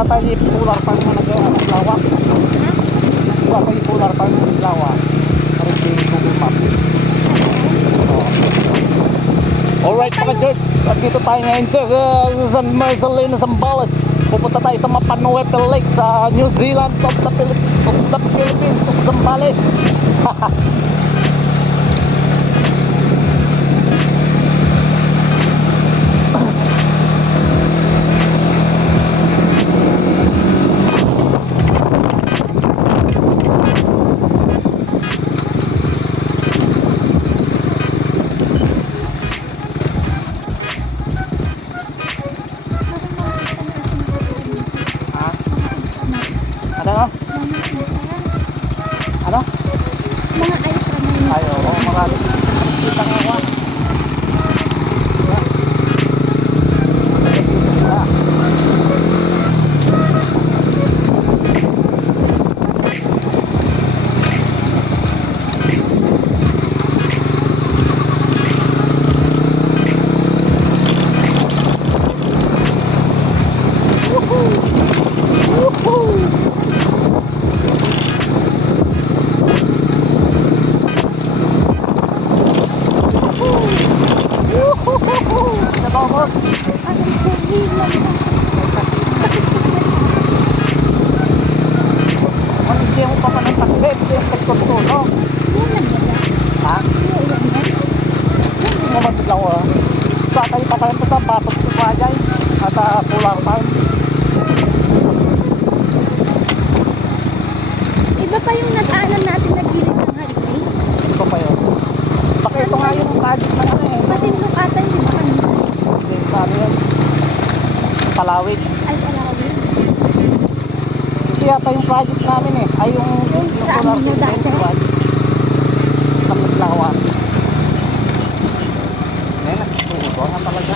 wala tayong solar panel na naglawak. Wala tayong solar panel na naglawak. Parang yung Google Maps. Alright mga George, at dito tayo ngayon sa San Marcelino, Zambales. Pupunta tayo sa Mapanuepe Lake sa New Zealand of the Philippines, of Zambales. Ano? Mga ayos naman. Ay, oo, marami. Kita nga ako. Iba pa yung nag-aanan natin na gilid ng highway. Ito pa yun. Baka ito nga yung project na ano eh. Pasinlukatan yung kanina. Hindi, sabi yun. Palawig. Ay, palawig. Ito yata yung project namin eh. Ay yung sa amin nyo dati. Sa Maglawan. Eh, nagtuto na talaga.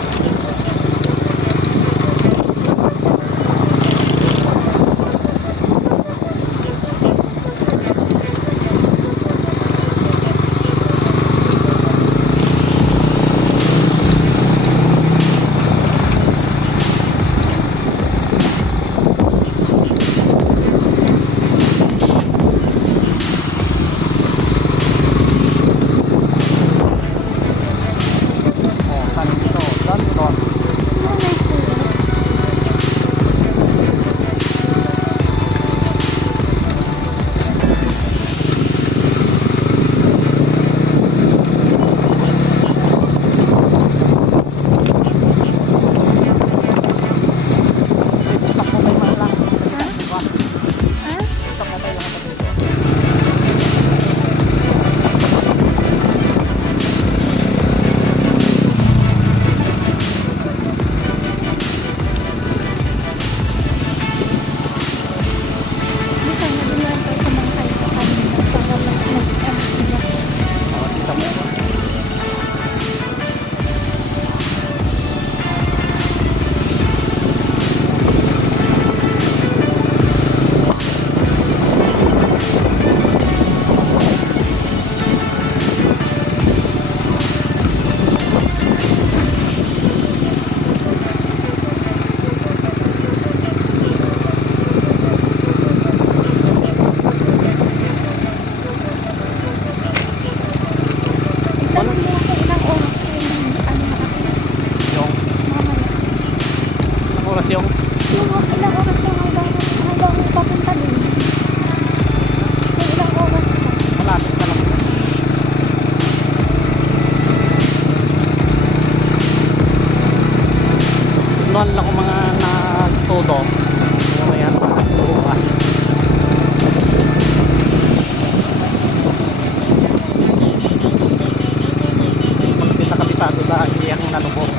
Noon lang ako mga nagtuto. Ano yan? Bukas. Magkita-kabisado dahil yan ang nalubog.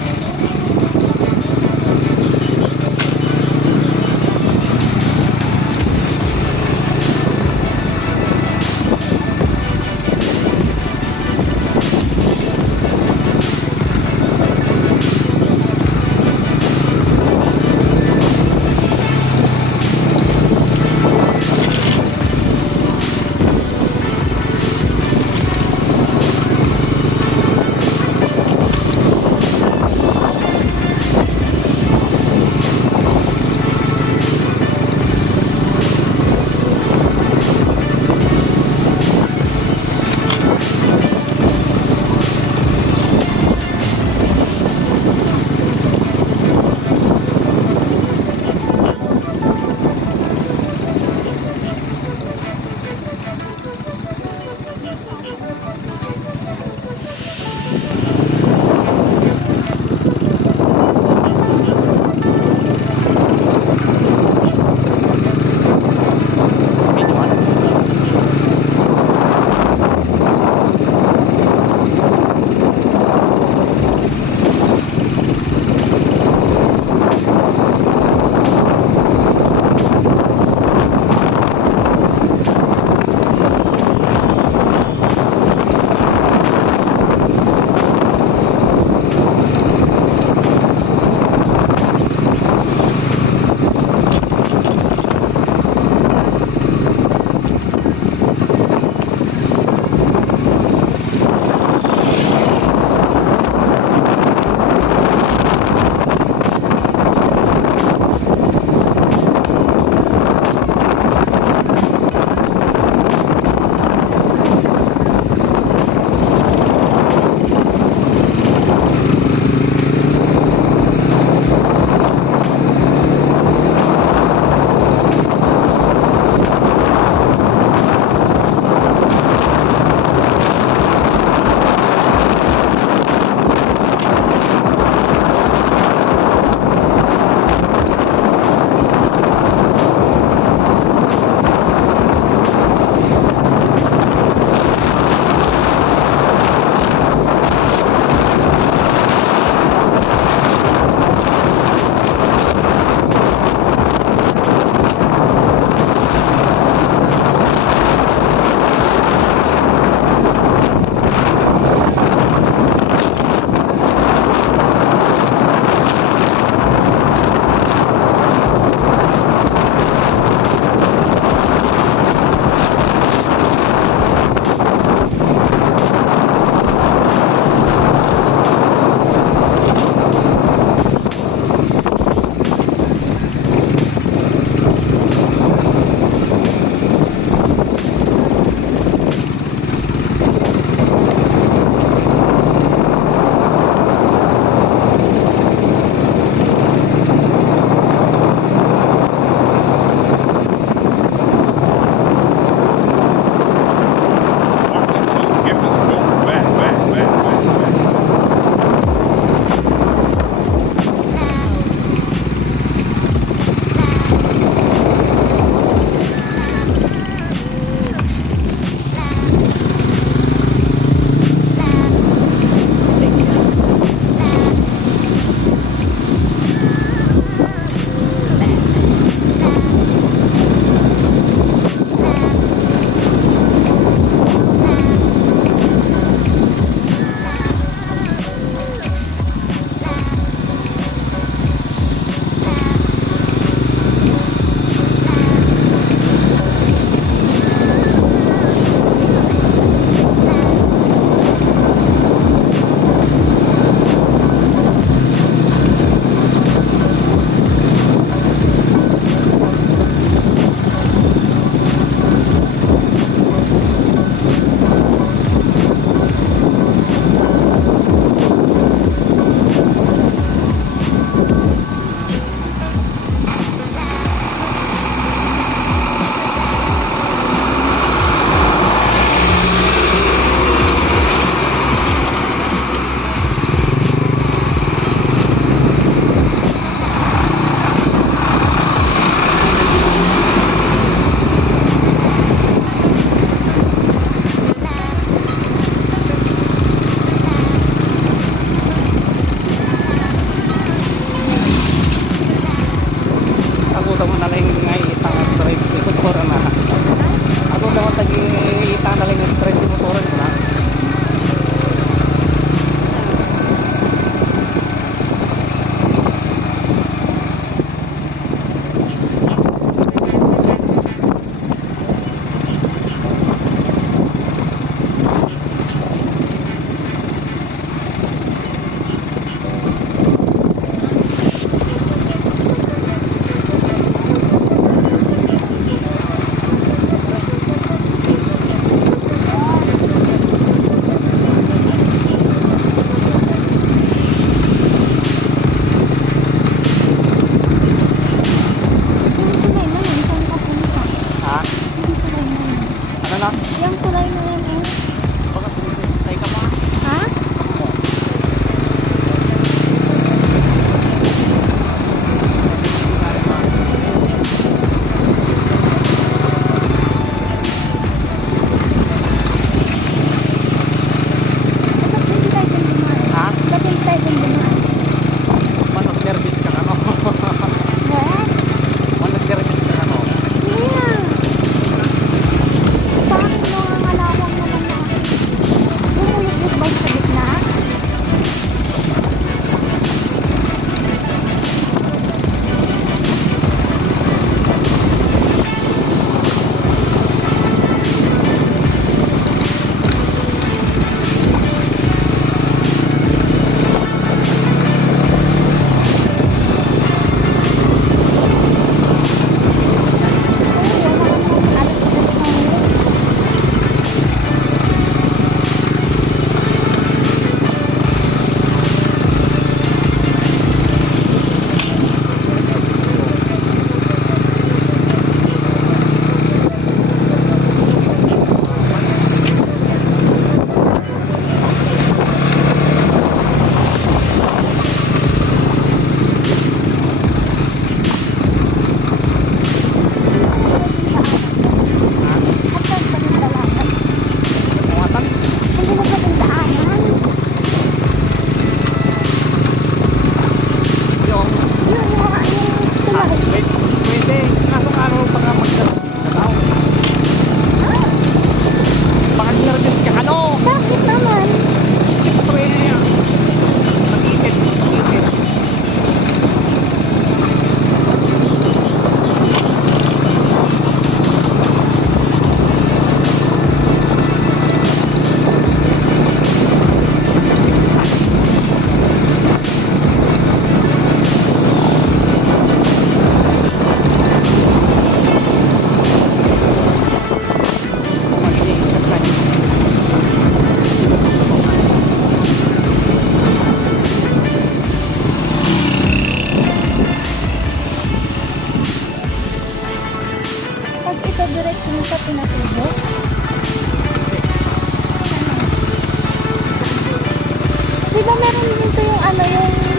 Di ba meron dito yung ano,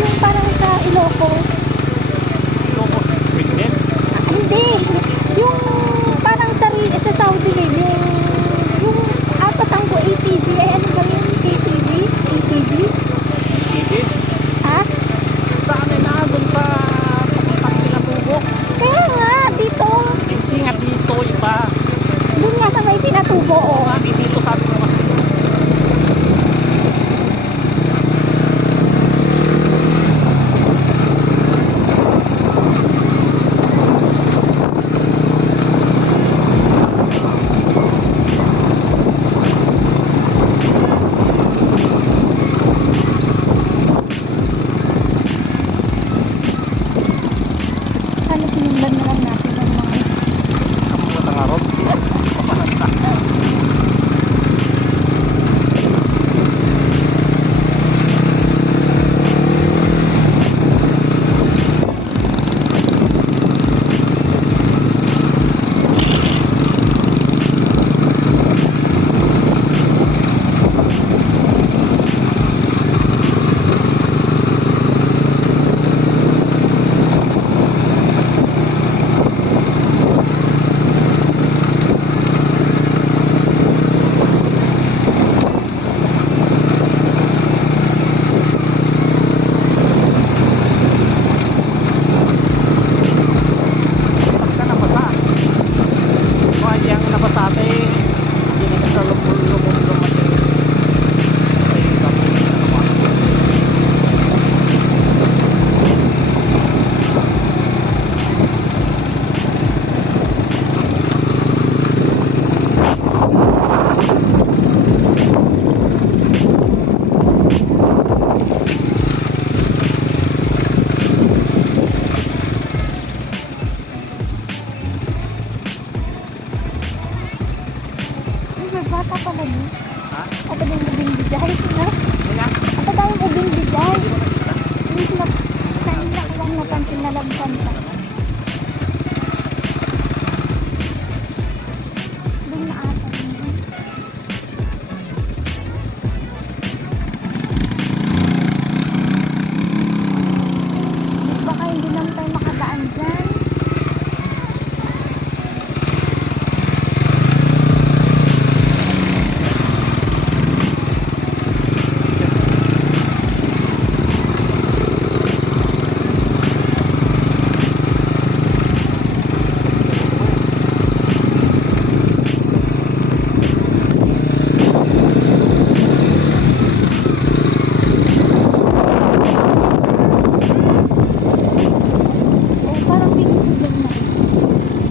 yung parang sa Ilocos? Loko, pregnant. Hindi. Yung parang sa Saudi babe, yung apat ang ko ATV, ay ano ba yun? ATV? ATV? Hindi. Ha? Sa amin na, dun sa papuntang Pinatubo. Kaya nga, dito. Hindi nga dito, iba. Doon nga sa may Pinatubo, Oo oh. nga, dito sabi ko kasi. Ano, sinundan na lang natin yung mga... Ang mga tangarot. Pagka nabasa. Kung hindi ang nabasa ate, hindi na sa lumong ay sabi na naman. Ay, bata pala niyo. Ha? Ito ba yung ubing bigay? No? Yun na. Ito ba yung ubing bigay? Hindi sila kanina ko lang napansin na lagpan pa. Doon na ata yun. Baka hindi naman tayo makadaan dyan. Eh, parang pinitulog na.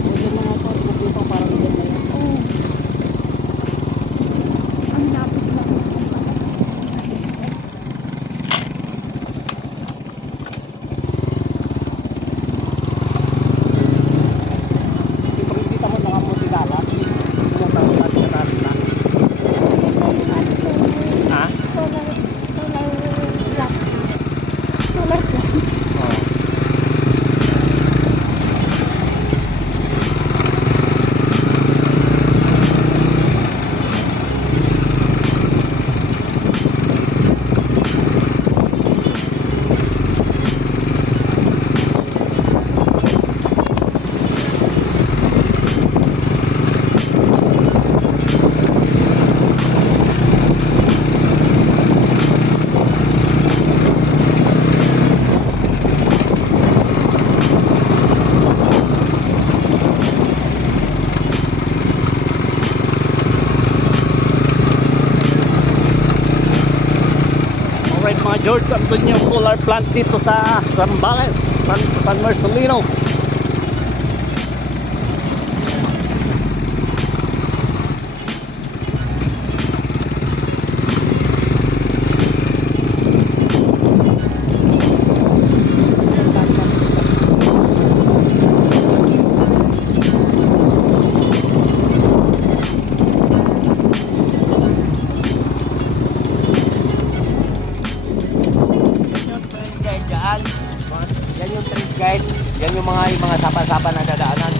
Hindi mga dito parang hindi na yan. Oo. Ang lapit lang. Pag kita mo mga mutilala, pumunta ko natin sa natin na. Ha? Solar plant. Oo. Alright mga George, andun yung solar plant dito sa Zambales, San Marcelino. Yan yung trip guide. Yan yung mga sapa-sapa na dadaanan.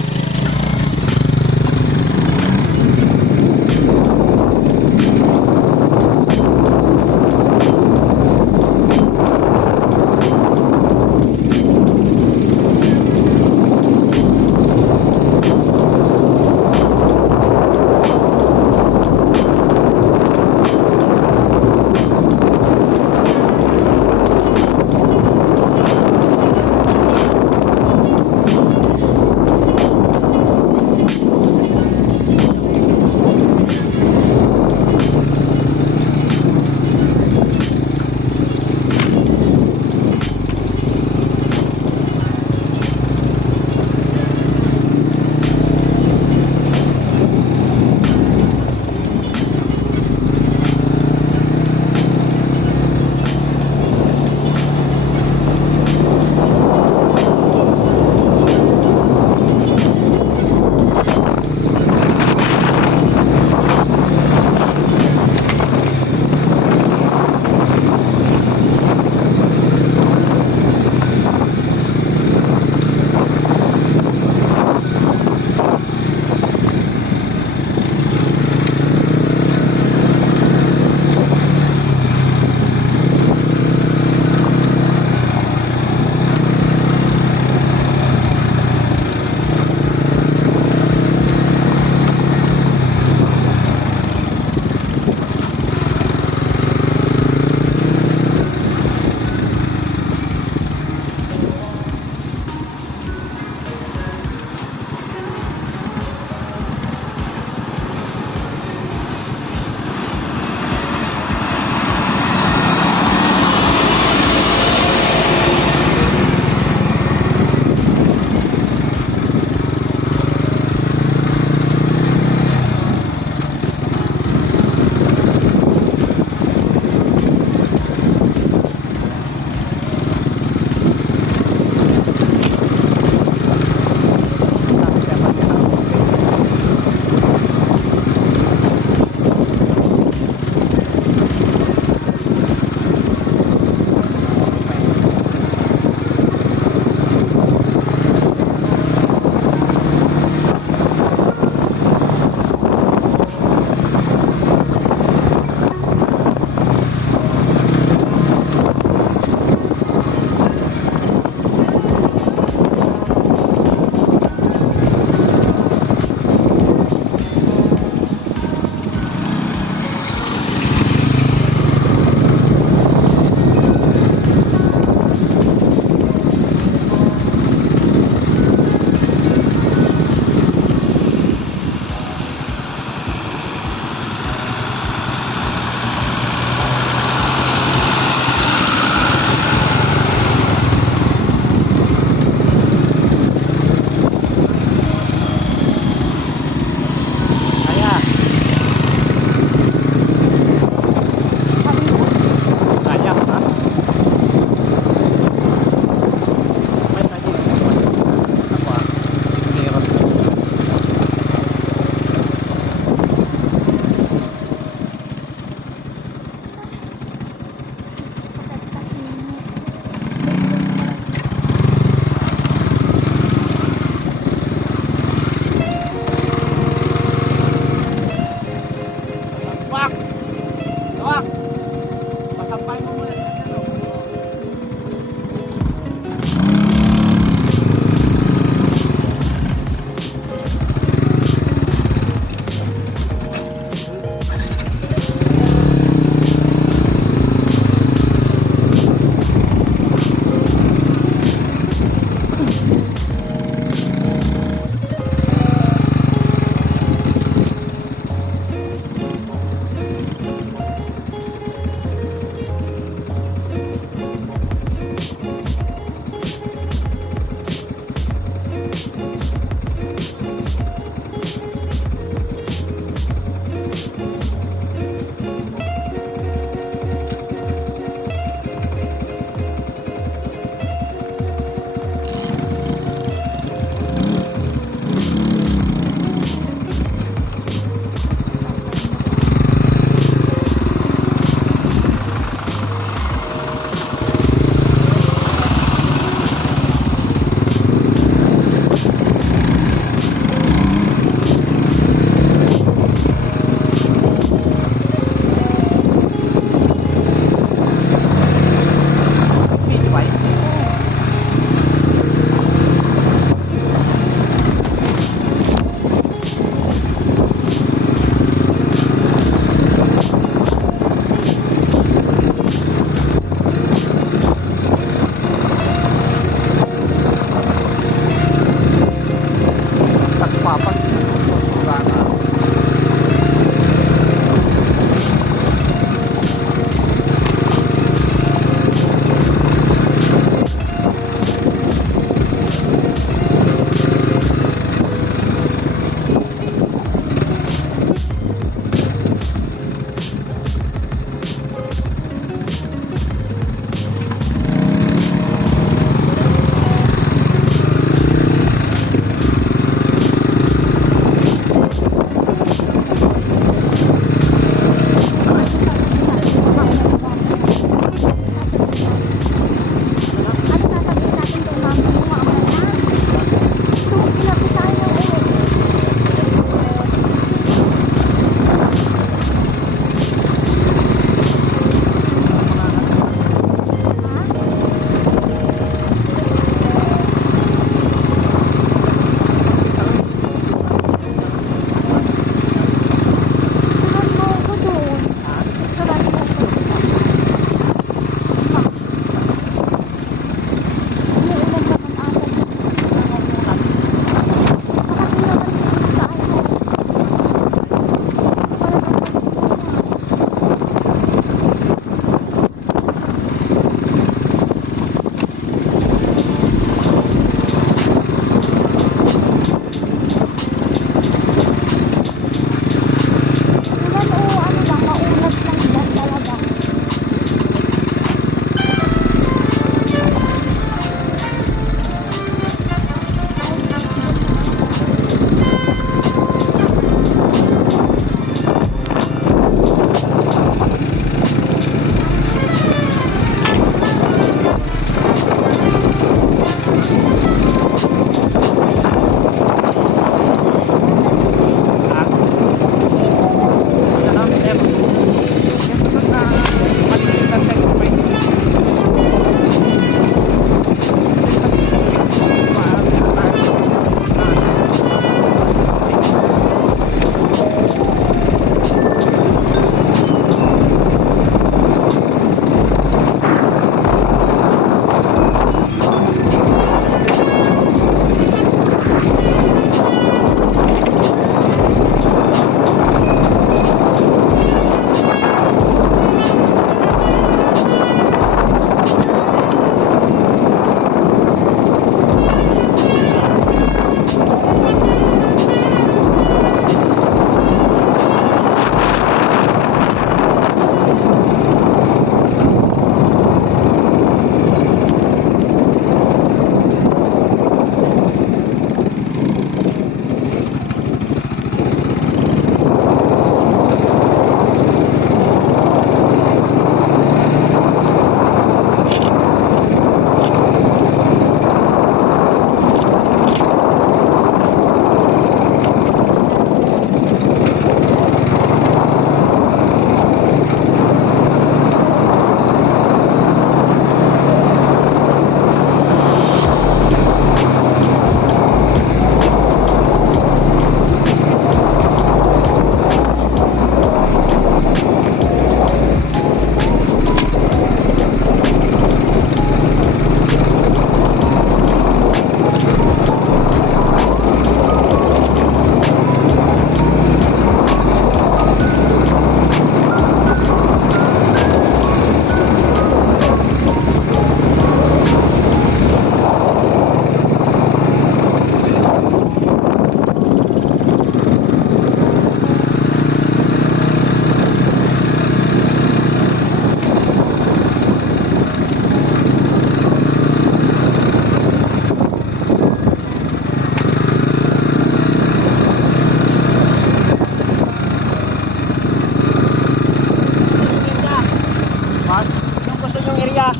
Mas? Yung gusto nyong area?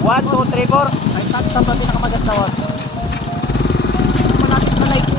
1, 2, 3, 4. Ay, saan ba pinakamaganda was? Malapit sa lake.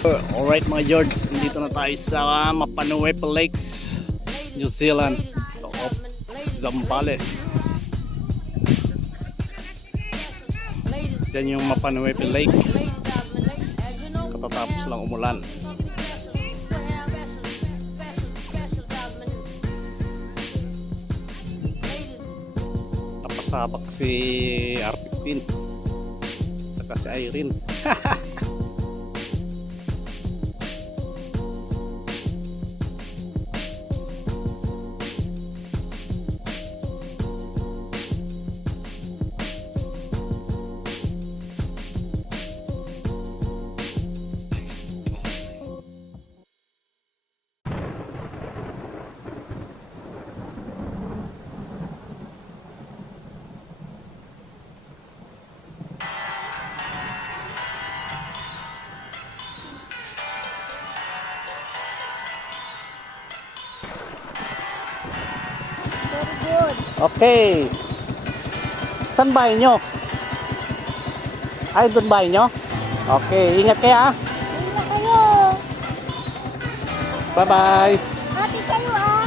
Alright mga George, dito na tayo sa Mapanuwepe Lake, New Zealand, of Zambales. Diyan yung Mapanuwepe Lake, katatapos lang umulan. Napasabak si R15 saka si Irene. Very good. Okay. Saan bahay nyo? Ay, doon bahay nyo? Okay, ingat kayo ah. Ayun na kayo. Bye bye. Hati kayo ah.